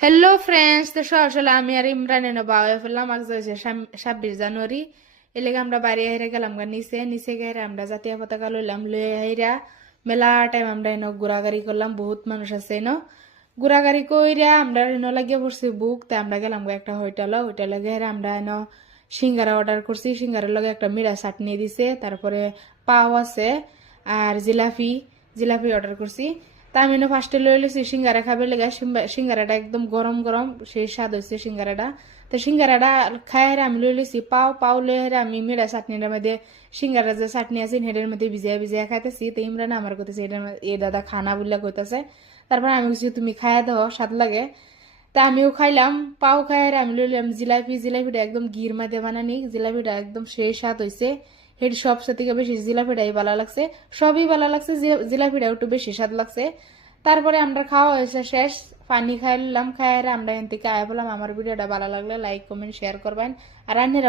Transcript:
Hello friends, তো আসলে আমি আর ইমরান এনে বাবা ফেললাম আজ হয়েছে 26 জানুয়ারি। এলাকা আমরা বাড়ি হেরে গেলাম গা নিচে নিচে গিয়ে আমরা জাতীয় পতাকা লইলাম লয়ে হাইরা মেলা টাইম আমরা এনে ঘোরাঘুরি করলাম। বহুত মানুষ আছে এনে ঘোরাঘুরি কইরা আমরা এনে লাগিয়ে পড়ছি বুক। তাই আমরা গেলাম গা একটা হোটেলে গিয়ে আমরা এনে সিঙ্গারা অর্ডার করছি। সিঙ্গারের লগে একটা মিঠা চাটনি দিছে, তারপরে পাও আছে আর জিলাপি জিলাপি অর্ডার করছি। তা আমি ফার্স্টে লই লইছি সিঙ্গারা খাবে লেগে। সিঙ্গারাটা একদম গরম গরম, সেই স্বাদ হয়েছে সিঙ্গারাটা। তো সিঙ্গারাটা খাই হেরে আমি লই লইছি পাও পাও লই হেরে আমি মিরা চাটনিটার মধ্যে সিঙ্গারা যে চাটনি আছে হেডের মধ্যে ভিজিয়া ভিজিয়া খাইতেছি। তো ইমরান আমার কইতেছে এটা এ দাদা খানা বললে কইতেছে। তারপর আমি বলছি তুমি খাইয়া দাও, স্বাদ লাগে। তা আমিও খাইলাম পাও খাই হেরে আমি লইলাম জিলাপিটা একদম ঘির মধ্যে বানানি। জিলাপিটা একদম সেই স্বাদ হয়েছে। হেড সব থেকে বেশি জিলাপিটাই ভালো লাগছে, সবই ভালো লাগছে, জিলাপিটা একটু বেশি স্বাদ লাগছে। তারপরে আমরা খাওয়া হয়েছে শেষ, পানি খাইলাম। খাই আমরা এখান থেকে আয়া বললাম। আমার ভিডিওটা ভালো লাগলে লাইক কমেন্ট শেয়ার করবেন আর আন্যেরা